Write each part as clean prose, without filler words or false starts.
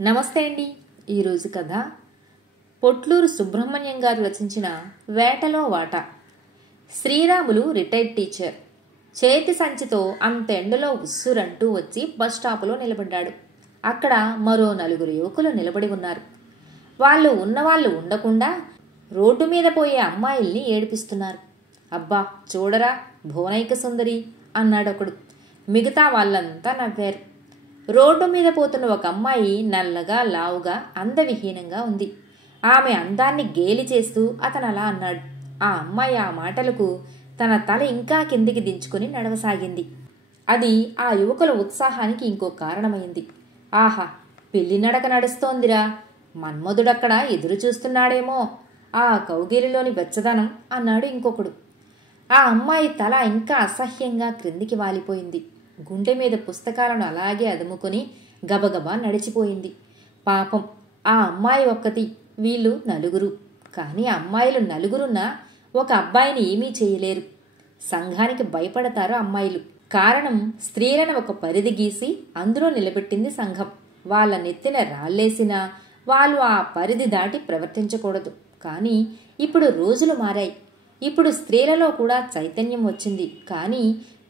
నమస్తే అండి. ఈరోజు కథ పొట్లూరు సుబ్రహ్మణ్యం గారు రచించిన వేటలో వాట. Sriramulu retired teacher. చేతి సంచితో అంత ఎండలో ఉస్సురంటూ వచ్చి బస్ స్టాపులో నిలబడ్డాడు. అక్కడ మరో 4 యువకులు నిలబడి ఉన్నారు. వాళ్ళు ఉన్నవాళ్ళు ఉండకుండా రోడ్డు మీద పోయే అమ్మాయిల్ని ఏడిపిస్తున్నారు. అబ్బా చూడరా భువనైక సుందరి అన్నాడొకడు. మిగతా వాళ్ళంతా నవ్వారు. రోడ్డు మీద పోతున్న ఒక అమ్మాయి నల్లగా లావుగా అందవిహీనంగా ఉంది. ఆమె అందాన్ని గేలి చేస్తూ అతను అలా అన్నాడు. ఆ అమ్మాయి ఆ మాటలకు తన తల ఇంకా కిందికి దించుకుని నడవసాగింది. అది ఆ యువకుల ఉత్సాహానికి ఇంకో కారణమైంది. ఆహా పిల్లి నడక నడుస్తోందిరా, మన్మధుడక్కడ ఎదురు చూస్తున్నాడేమో, ఆ కౌగిలిలోని వెచ్చదనం అన్నాడు ఇంకొకడు. ఆ అమ్మాయి తల ఇంకా అసహ్యంగా క్రిందికి వాలిపోయింది. గుండె మీద పుస్తకాలను అలాగే అదుముకొని గబగబా నడిచిపోయింది. పాపం ఆ అమ్మాయి ఒక్కటి, వీళ్ళు 4. కానీ అమ్మాయిలు 4 ఒక అబ్బాయిని ఏమీ చేయలేరు. సంఘానికి భయపడతారు అమ్మాయిలు. కారణం స్త్రీలను ఒక పరిధి గీసి అందులో నిలబెట్టింది సంఘం. వాళ్ళ నెత్తిన రాళ్లేసినా వాళ్ళు ఆ పరిధి దాటి ప్రవర్తించకూడదు. కానీ ఇప్పుడు రోజులు మారాయి. ఇప్పుడు స్త్రీలలో కూడా చైతన్యం వచ్చింది. కానీ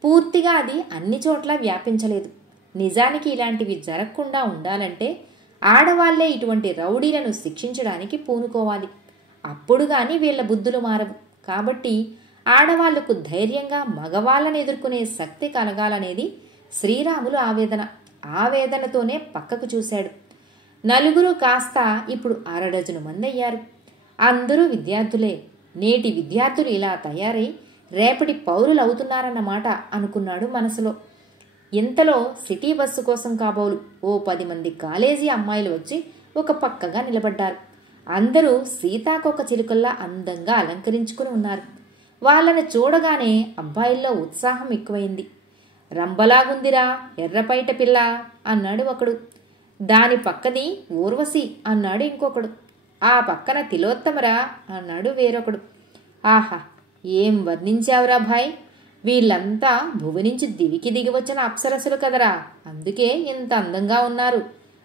పూర్తిగా అది అన్ని చోట్ల వ్యాపించలేదు. నిజానికి ఇలాంటివి జరగకుండా ఉండాలంటే ఆడవాళ్లే ఇటువంటి రౌడీలను శిక్షించడానికి పూనుకోవాలి. అప్పుడు గాని వీళ్ల బుద్ధులు మారవు. కాబట్టి ఆడవాళ్లకు ధైర్యంగా మగవాళ్ళని ఎదుర్కొనే శక్తి కలగాలనేది శ్రీరాములు ఆవేదన. ఆవేదనతోనే పక్కకు చూశాడు. 4 కాస్త ఇప్పుడు 6 డజను మంది అయ్యారు. అందరూ విద్యార్థులే. నేటి విద్యార్థులు ఇలా తయారై రేపటి పౌరులు అవుతున్నారన్నమాట అనుకున్నాడు మనసులో. ఇంతలో సిటీ బస్సు కోసం కాబోలు ఓ 10 మంది కాలేజీ అమ్మాయిలు వచ్చి ఒక పక్కగా నిలబడ్డారు. అందరూ సీతాకొక చిలుకల్లా అందంగా అలంకరించుకుని ఉన్నారు. వాళ్ళని చూడగానే అబ్బాయిల్లో ఉత్సాహం ఎక్కువైంది. రంబలాగుందిరా ఎర్రపైట పిల్ల అన్నాడు ఒకడు. దాని పక్కది ఊర్వశి అన్నాడు ఇంకొకడు. ఆ పక్కన తిలోత్తమరా అన్నాడు వేరొకడు. ఆహా ఏం వర్ణించావురా భాయ్, వీళ్ళంతా భువి నుంచి దివికి దిగి వచ్చిన అప్సరసులు కదరా, అందుకే ఇంత అందంగా ఉన్నారు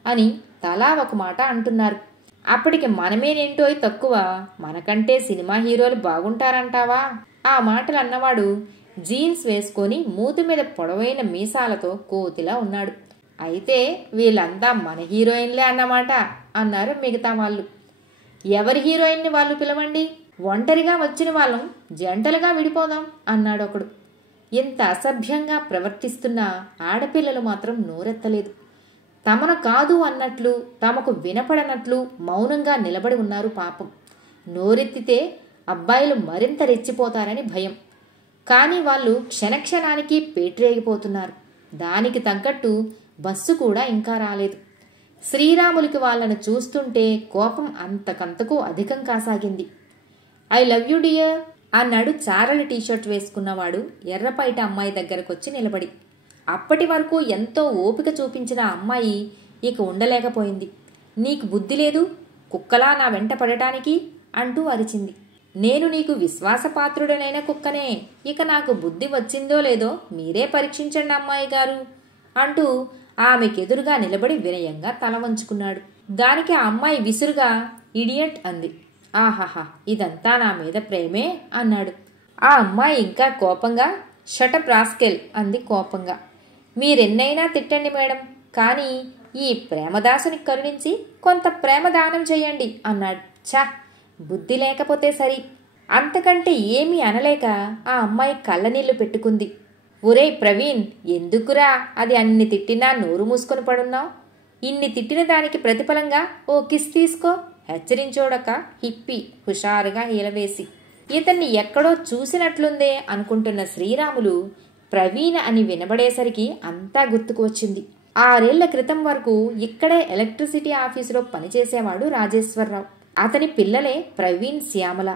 అని తలా ఒక మాట అంటున్నారు. అప్పటికి మనమేనేంటో తక్కువ, మనకంటే సినిమా హీరోలు బాగుంటారంటావా? ఆ మాటలు అన్నవాడు జీన్స్ వేసుకొని మూతి మీద పొడవైన మీసాలతో కోతిలా ఉన్నాడు. అయితే వీళ్ళంతా మన హీరోయిన్లే అన్నమాట అన్నారు మిగతా వాళ్ళు. ఎవరి హీరోయిన్ని వాళ్ళు పిలవండి, ఒంటరిగా వచ్చిన వాళ్ళం జంటలుగా విడిపోదాం అన్నాడు ఒకడు. ఇంత అసభ్యంగా ప్రవర్తిస్తున్న ఆడపిల్లలు మాత్రం నోరెత్తలేదు. తమను కాదు అన్నట్లు, తమకు వినపడనట్లు మౌనంగా నిలబడి ఉన్నారు పాపం. నోరెత్తితే అబ్బాయిలు మరింత రెచ్చిపోతారని భయం. కానీ వాళ్ళు క్షణక్షణానికి పేట్రేగిపోతున్నారు. దానికి తగ్గట్టు బస్సు కూడా ఇంకా రాలేదు. శ్రీరాములకి వాళ్ళను చూస్తుంటే కోపం అంతకంతకు అధికం కాసాగింది. ఐ లవ్ యూ డియర్ అన్నాడు చారల టీషర్ట్ వేసుకున్నవాడు ఎర్రపైట అమ్మాయి దగ్గరకొచ్చి నిలబడి. అప్పటి వరకు ఎంతో ఓపిక చూపించిన అమ్మాయి ఇక ఉండలేకపోయింది. నీకు బుద్ధి లేదు, కుక్కలా నా వెంట పడటానికి అంటూ అరిచింది. నేను నీకు విశ్వాసపాత్రుడనైన కుక్కనే, ఇక నాకు బుద్ధి వచ్చిందో లేదో మీరే పరీక్షించండి అమ్మాయి గారు అంటూ ఆమెకెదురుగా నిలబడి వినయంగా తల వంచుకున్నాడు. దానికి ఆ అమ్మాయి విసురుగా ఇడియట్ అంది. ఆహాహా ఇదంతా నా మీద ప్రేమే అన్నాడు. ఆ అమ్మాయి ఇంకా కోపంగా షటప్ రాస్కెల్ అంది కోపంగా. మీరెన్నైనా తిట్టండి మేడం, కానీ ఈ ప్రేమదాసుని కరుణించి కొంత ప్రేమ దానం చెయ్యండి అన్నాడు. ఛా బుద్ధి లేకపోతే సరి. అంతకంటే ఏమీ అనలేక ఆ అమ్మాయి కళ్ళనీళ్లు పెట్టుకుంది. ఒరే ప్రవీణ్, ఎందుకురా అది అన్ని తిట్టినా నోరు మూసుకొని పడున్నావు? ఇన్ని తిట్టిన దానికి ప్రతిఫలంగా ఓ కిస్ తీసుకో హెచ్చరించోడక హిప్పి హుషారుగా హీలవేసి. ఇతన్ని ఎక్కడో చూసినట్లుందే అనుకుంటున్న శ్రీరాములు ప్రవీణ అని వినబడేసరికి అంతా గుర్తుకు వచ్చింది. 6 ఏళ్ల క్రితం వరకు ఇక్కడే ఎలక్ట్రిసిటీ ఆఫీసులో పనిచేసేవాడు రాజేశ్వరరావు. అతని పిల్లలే ప్రవీణ్, శ్యామల.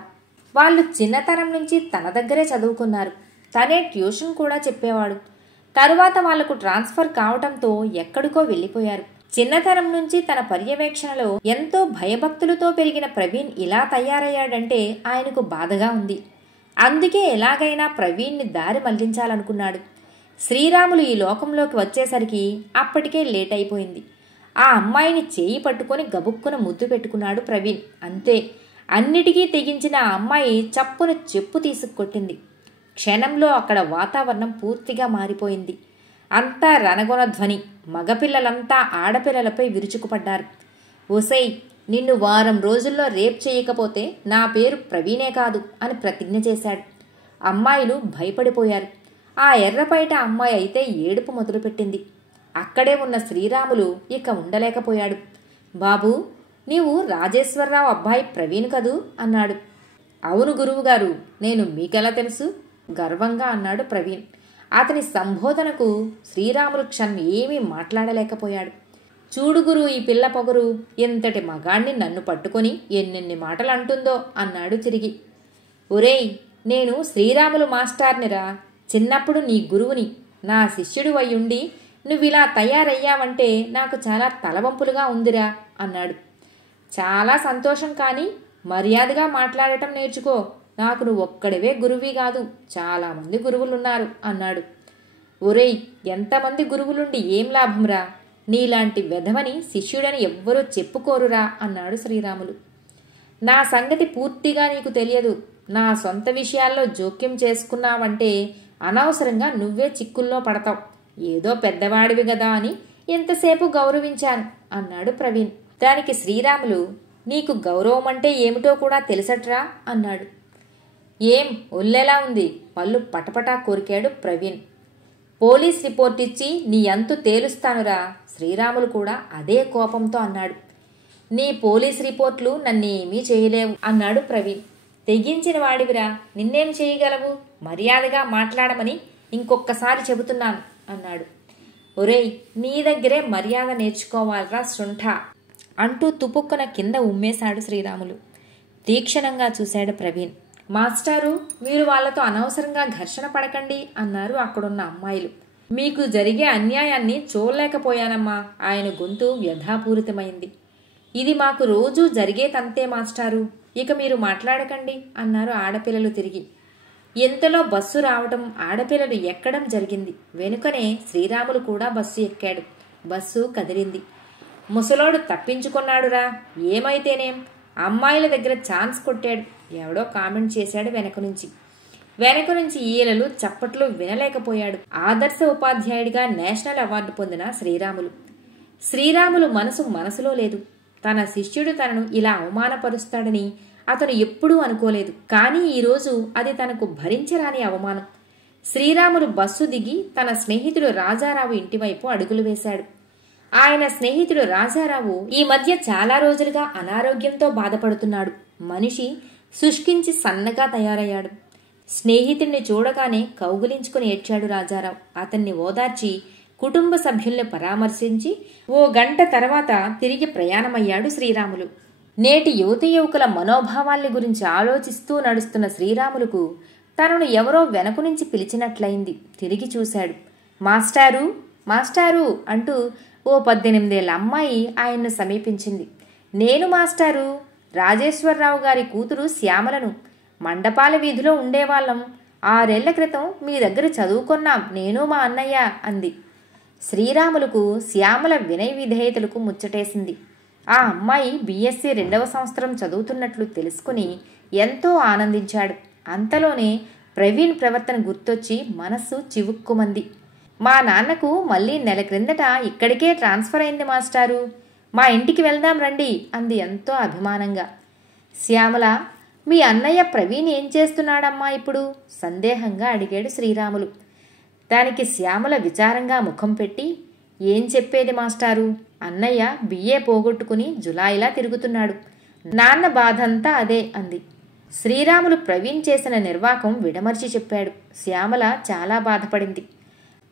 వాళ్ళు చిన్నతనం నుంచి తన దగ్గరే చదువుకున్నారు. తనే ట్యూషన్ కూడా చెప్పేవాడు. తరువాత వాళ్లకు ట్రాన్స్ఫర్ కావటంతో ఎక్కడికో వెళ్ళిపోయారు. చిన్నతనం నుంచి తన పర్యవేక్షణలో ఎంతో భయభక్తులతో పెరిగిన ప్రవీణ్ ఇలా తయారయ్యాడంటే ఆయనకు బాధగా ఉంది. అందుకే ఎలాగైనా ప్రవీణ్ని దారి మళ్లించాలనుకున్నాడు. శ్రీరాములు ఈ లోకంలోకి వచ్చేసరికి అప్పటికే లేట్ అయిపోయింది. ఆ అమ్మాయిని చేయి పట్టుకొని గబుక్కున ముద్దు పెట్టుకున్నాడు ప్రవీణ్. అంతే, అన్నిటికీ తెగించిన ఆ అమ్మాయి చప్పున చెప్పు తీసుకొట్టింది. క్షణంలో అక్కడ వాతావరణం పూర్తిగా మారిపోయింది. అంతా రణగొన ధ్వని. మగపిల్లలంతా ఆడపిల్లలపై విరుచుకుపడ్డారు. ఒసేయ్, నిన్ను వారం రోజుల్లో రేప్ చేయకపోతే నా పేరు ప్రవీణే కాదు అని ప్రతిజ్ఞ చేశాడు. అమ్మాయిలు భయపడిపోయారు. ఆ ఎర్రపైట అమ్మాయి అయితే ఏడుపు మొదలుపెట్టింది. అక్కడే ఉన్న శ్రీరాములు ఇక ఉండలేకపోయాడు. బాబూ, నీవు రాజేశ్వరరావు అబ్బాయి ప్రవీణ్ కదూ అన్నాడు. అవును గురువుగారు, నేను మీకెలా తెలుసు గర్వంగా అన్నాడు ప్రవీణ్. అతని సంబోధనకు శ్రీరాములు క్షణం ఏమీ మాట్లాడలేకపోయాడు. చూడు గురు, ఈ పిల్ల పొగరు, ఎంతటి మగాణ్ణి నన్ను పట్టుకొని ఎన్నెన్ని మాటలు అంటుందో అన్నాడు తిరిగి. ఒరేయ్, నేను శ్రీరాములు మాస్టార్నిరా, చిన్నప్పుడు నీ గురువుని, నా శిష్యుడు అయ్యుండి నువ్విలా తయారయ్యావంటే నాకు చాలా తలవంపులుగా ఉందిరా అన్నాడు. చాలా సంతోషం, కానీ మర్యాదగా మాట్లాడటం నేర్చుకో. నాకు నువ్వు ఒక్కడివే గురువి కాదు, చాలామంది గురువులున్నారు అన్నాడు. ఒరేయ్, ఎంతమంది గురువులుండి ఏం లాభంరా, నీలాంటి వెధవని శిష్యుడని ఎవ్వరూ చెప్పుకోరురా అన్నాడు శ్రీరాములు. నా సంగతి పూర్తిగా నీకు తెలియదు. నా సొంత విషయాల్లో జోక్యం చేసుకున్నావంటే అనవసరంగా నువ్వే చిక్కుల్లో పడతావు. ఏదో పెద్దవాడివి గదా అని ఎంతసేపు గౌరవించాను అన్నాడు ప్రవీణ్. దానికి శ్రీరాములు, నీకు గౌరవం అంటే ఏమిటో కూడా తెలుసట్రా అన్నాడు. ఏం ఒళ్ళెలా ఉంది, పళ్ళు పటపటా కొరికాడు ప్రవీణ్. పోలీస్ రిపోర్ట్ ఇచ్చి నీ అంతు తేలుస్తానురా శ్రీరాములు కూడా అదే కోపంతో అన్నాడు. నీ పోలీస్ రిపోర్ట్లు నన్నేమీ చేయలేవు అన్నాడు ప్రవీణ్. తెగించిన వాడివిరా, నిన్నేం చేయగలవు, మర్యాదగా మాట్లాడమని ఇంకొక్కసారి చెబుతున్నాను అన్నాడు. ఒరేయ్, నీ దగ్గరే మర్యాద నేర్చుకోవాలరా శుంఠ అంటూ తుపుక్కున కింద ఉమ్మేశాడు శ్రీరాములు. తీక్షణంగా చూశాడు ప్రవీణ్. మాస్టారు, మీరు వాళ్లతో అనవసరంగా ఘర్షణ పడకండి అన్నారు అక్కడున్న అమ్మాయిలు. మీకు జరిగే అన్యాయాన్ని చూడలేకపోయానమ్మా. ఆయన గొంతు వ్యధాపూరితమైంది. ఇది మాకు రోజూ జరిగే తంతే మాస్టారు, ఇక మీరు మాట్లాడకండి అన్నారు ఆడపిల్లలు తిరిగి. ఎంతలో బస్సు రావటం, ఆడపిల్లలు ఎక్కడం జరిగింది. వెనుకనే శ్రీరాములు కూడా బస్సు ఎక్కాడు. బస్సు కదిలింది. ముసలోడు తప్పించుకున్నాడురా, ఏమైతేనేం, అమ్మాయిల దగ్గర ఛాన్స్ కొట్టాడు, ఎవడో కామెంట్ చేశాడు వెనక నుంచి ఈలలు చప్పట్లు వినలేకపోయాడు. ఆదర్శ ఉపాధ్యాయుడిగా నేషనల్ అవార్డు పొందిన శ్రీరాములు మనసులో లేదు. తన శిష్యుడు తనను ఇలా అవమానపరుస్తాడని అతను ఎప్పుడూ అనుకోలేదు. కానీ ఈరోజు అది తనకు భరించరాని అవమానం. శ్రీరాములు బస్సు దిగి తన స్నేహితుడు రాజారావు ఇంటివైపు అడుగులు వేశాడు. ఆయన స్నేహితుడు రాజారావు ఈ మధ్య చాలా రోజులుగా అనారోగ్యంతో బాధపడుతున్నాడు. మనిషి శుష్కించి సన్నగా తయారయ్యాడు. స్నేహితుడిని చూడగానే కౌగిలించుకుని ఏడ్చాడు రాజారావు. అతన్ని ఓదార్చి కుటుంబ సభ్యుల్ని పరామర్శించి ఓ గంట తర్వాత తిరిగి ప్రయాణమయ్యాడు శ్రీరాములు. నేటి యువతీ యువకుల మనోభావాల్ని గురించి ఆలోచిస్తూ నడుస్తున్న శ్రీరాములకు తనను ఎవరో వెనక నుంచి పిలిచినట్లయింది. తిరిగి చూశాడు. మాస్టారు, మాస్టారు అంటూ ఓ 18 ఏళ్ల అమ్మాయి ఆయన్ను సమీపించింది. నేను మాస్టారు, రాజేశ్వరరావు గారి కూతురు శ్యామలను. మండపాల వీధిలో ఉండేవాళ్ళం. 6 ఏళ్ల క్రితం మీ దగ్గర చదువుకున్నాం, నేను మా అన్నయ్య అంది. శ్రీరాములకు శ్యామల వినయ విధేయతలకు ముచ్చటేసింది. ఆ అమ్మాయి బీఎస్సీ 2వ సంవత్సరం చదువుతున్నట్లు తెలుసుకుని ఎంతో ఆనందించాడు. అంతలోనే ప్రవీణ్ ప్రవర్తన గుర్తొచ్చి మనస్సు చివుక్కుమంది. మా నాన్నకు మళ్ళీ నెల క్రిందట ఇక్కడికే ట్రాన్స్ఫర్ అయింది మాస్టారు, మా ఇంటికి వెళ్దాం రండి అంది ఎంతో అభిమానంగా. శ్యామల, మీ అన్నయ్య ప్రవీణ్ ఏం చేస్తున్నాడమ్మా ఇప్పుడు సందేహంగా అడిగాడు శ్రీరాములు. దానికి శ్యామల విచారంగా ముఖం పెట్టి, ఏం చెప్పేది మాస్టారు, అన్నయ్య బిఏ పోగొట్టుకుని జులాయిలా తిరుగుతున్నాడు. నాన్న బాధంతా అదే అంది. శ్రీరాములు ప్రవీణ్ చేసిన నిర్వాకం విడమర్చి చెప్పాడు. శ్యామల చాలా బాధపడింది.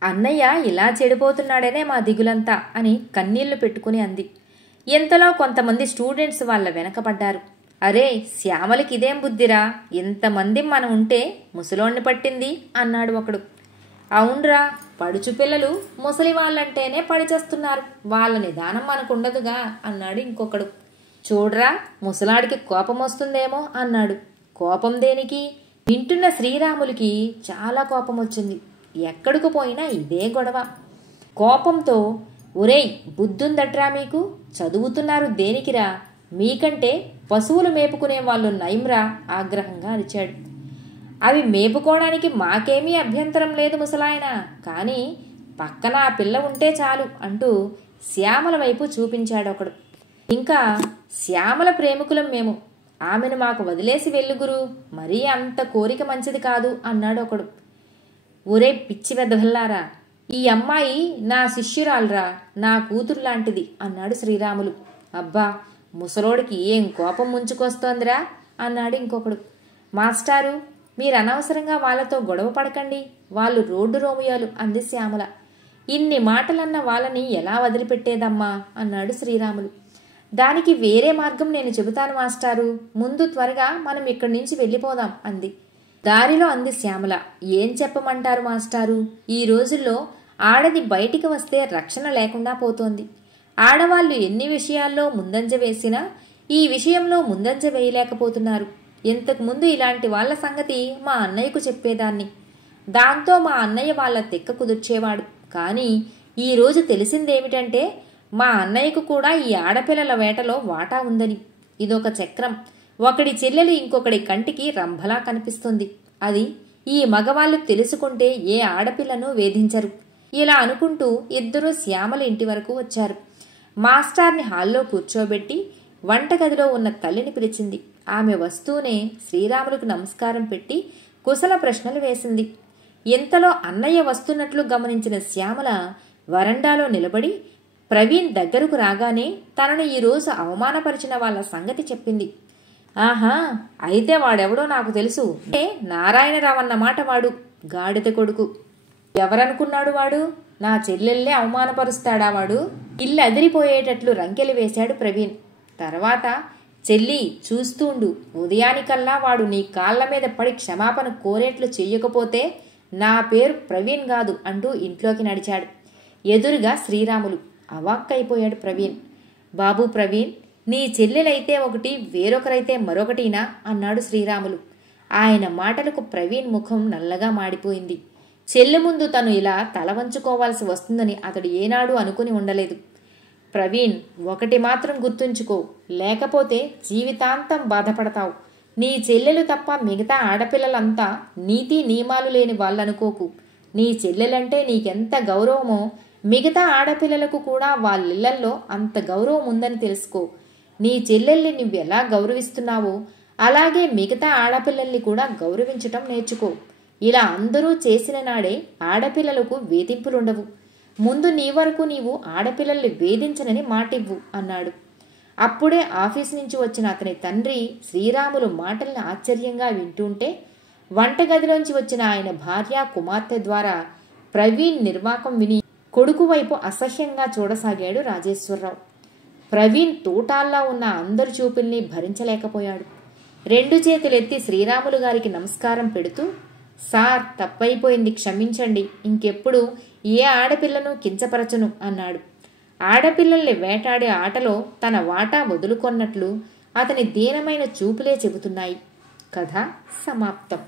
అన్నయ్య ఇలా చెడిపోతున్నాడనే మా దిగులంతా అని కన్నీళ్లు పెట్టుకుని అంది. ఇంతలో కొంతమంది స్టూడెంట్స్ వాళ్ళ వెనకబడ్డారు. అరే, శ్యామలకి ఇదేం బుద్ధిరా, ఇంతమంది మనం ఉంటే ముసలోణ్ణి పట్టింది అన్నాడు ఒకడు. అవునరా, పడుచు పిల్లలు ముసలి వాళ్ళంటేనే పడిచేస్తున్నారు, వాళ్ళ నిదానం మనకుండదుగా అన్నాడు ఇంకొకడు. చూడరా, ముసలాడికి కోపం వస్తుందేమో అన్నాడు. కోపం దేనికి? వింటున్న శ్రీరాములకి చాలా కోపం వచ్చింది. ఎక్కడికి పోయినా ఇదే గొడవ. కోపంతో ఒరేయ్, బుద్ధుందట్రా మీకు? చదువుతున్నారు దేనికిరా? మీకంటే పశువులు మేపుకునే వాళ్ళు నయంరా ఆగ్రహంగా అరిచాడు. అవి మేపుకోవడానికి మాకేమీ అభ్యంతరం లేదు ముసలాయన, కానీ పక్కన ఆ పిల్ల ఉంటే చాలు అంటూ శ్యామల వైపు చూపించాడు ఒకడు. ఇంకా శ్యామల ప్రేమికులం మేము, ఆమెను మాకు వదిలేసి వెళ్ళుగురు, మరీ అంత కోరిక మంచిది కాదు అన్నాడు ఒకడు. ఒరే పిచ్చి వెదవల్లారా, ఈ అమ్మాయి నా శిష్యురాలురా, నా కూతురు లాంటిది అన్నాడు శ్రీరాములు. అబ్బా, ముసలోడికి ఏం కోపం ముంచుకొస్తోందిరా అన్నాడు ఇంకొకడు. మాస్టారు, మీరు అనవసరంగా వాళ్ళతో గొడవ పడకండి, వాళ్ళు రోడ్డు రోమియోలు అంది శ్యామల. ఇన్ని మాటలన్న వాళ్ళని ఎలా వదిలిపెట్టేదమ్మా అన్నాడు శ్రీరాములు. దానికి వేరే మార్గం నేను చెబుతాను మాస్టారు, ముందు త్వరగా మనం ఇక్కడి నుంచి వెళ్ళిపోదాం అంది. దారిలో అంది శ్యామల. ఏం చెప్పమంటారు మాస్టారు, ఈ రోజుల్లో ఆడది బయటికి వస్తే రక్షణ లేకుండా పోతోంది. ఆడవాళ్లు ఎన్ని విషయాల్లో ముందంజ వేసినా ఈ విషయంలో ముందంజ వేయలేకపోతున్నారు. ఇంతకుముందు ఇలాంటి వాళ్ళ సంగతి మా అన్నయ్యకు చెప్పేదాన్ని, దాంతో మా అన్నయ్య వాళ్ళ తెక్క కుదుర్చేవాడు. కానీ ఈరోజు తెలిసిందేమిటంటే మా అన్నయ్యకు కూడా ఈ ఆడపిల్లల వేటలో వాటా ఉందని. ఇదొక చక్రం, ఒకడి చెల్లెలు ఇంకొకడి కంటికి రంభలా కనిపిస్తుంది. అది ఈ మగవాళ్ళు తెలుసుకుంటే ఏ ఆడపిల్లను వేధించరు. ఇలా అనుకుంటూ ఇద్దరూ శ్యామల ఇంటి వరకు వచ్చారు. మాస్టార్ని హాల్లో కూర్చోబెట్టి వంటగదిలో ఉన్న తల్లిని పిలిచింది. ఆమె వస్తూనే శ్రీరాములకు నమస్కారం పెట్టి కుశల ప్రశ్నలు వేసింది. ఇంతలో అన్నయ్య వస్తున్నట్లు గమనించిన శ్యామల వరండాలో నిలబడి ప్రవీణ్ దగ్గరకు రాగానే తనను ఈరోజు అవమానపరిచిన వాళ్ళ సంగతి చెప్పింది. ఆహా, అయితే వాడెవడో నాకు తెలుసు. నారాయణరావు అన్నమాట వాడు, గాడిద కొడుకు. ఎవరనుకున్నాడు వాడు? నా చెల్లెల్లే అవమానపరుస్తాడా వాడు? ఇల్లు అదిరిపోయేటట్లు రంకెలు వేశాడు ప్రవీణ్. తర్వాత, చెల్లి చూస్తూండు, ఉదయానికల్లా వాడు నీ కాళ్ల మీద పడి క్షమాపణ కోరేట్లు చెయ్యకపోతే నా పేరు ప్రవీణ్ కాదు అంటూ ఇంట్లోకి నడిచాడు. ఎదురుగా శ్రీరాములు. అవాక్కైపోయాడు ప్రవీణ్. బాబు ప్రవీణ్, నీ చెల్లెలైతే ఒకటి, వేరొకరైతే మరొకటినా అన్నాడు శ్రీరాములు. ఆయన మాటలకు ప్రవీణ్ ముఖం నల్లగా మాడిపోయింది. చెల్లె ముందు తను ఇలా తల వంచుకోవాల్సి వస్తుందని అతడు ఏనాడు అనుకుని ఉండలేదు. ప్రవీణ్, ఒకటి మాత్రం గుర్తుంచుకో, లేకపోతే జీవితాంతం బాధపడతావు. నీ చెల్లెలు తప్ప మిగతా ఆడపిల్లలంతా నీతి నియమాలు లేని వాళ్ళనుకోకు. నీ చెల్లెలంటే నీకెంత గౌరవమో మిగతా ఆడపిల్లలకు కూడా వాళ్ళిళ్లల్లో అంత గౌరవం ఉందని తెలుసుకో. నీ చెల్లెల్ని నువ్వెలా గౌరవిస్తున్నావో అలాగే మిగతా ఆడపిల్లల్ని కూడా గౌరవించటం నేర్చుకో. ఇలా అందరూ చేసిన నాడే ఆడపిల్లలకు వేధింపులుండవు. ముందు నీ వరకు నీవు ఆడపిల్లల్ని వేధించనని మాటివ్వు అన్నాడు. అప్పుడే ఆఫీస్ నుంచి వచ్చిన అతని తండ్రి శ్రీరాములు మాటల్ని ఆశ్చర్యంగా వింటుంటే వంటగదిలోంచి వచ్చిన ఆయన భార్య కుమార్తె ద్వారా ప్రవీణ్ నిర్వాకం విని కొడుకు వైపు అసహ్యంగా చూడసాగాడు రాజేశ్వరరావు. ప్రవీణ్ తూటాల్లా ఉన్న అందరి చూపుల్ని భరించలేకపోయాడు. రెండు చేతులెత్తి శ్రీరాములు గారికి నమస్కారం పెడుతూ, సార్, తప్పైపోయింది, క్షమించండి, ఇంకెప్పుడు ఏ ఆడపిల్లను కించపరచను అన్నాడు. ఆడపిల్లల్ని వేటాడే ఆటలో తన వాటా వదులుకొన్నట్లు అతని దీనమైన చూపులే చెబుతున్నాయి. కథ సమాప్తం.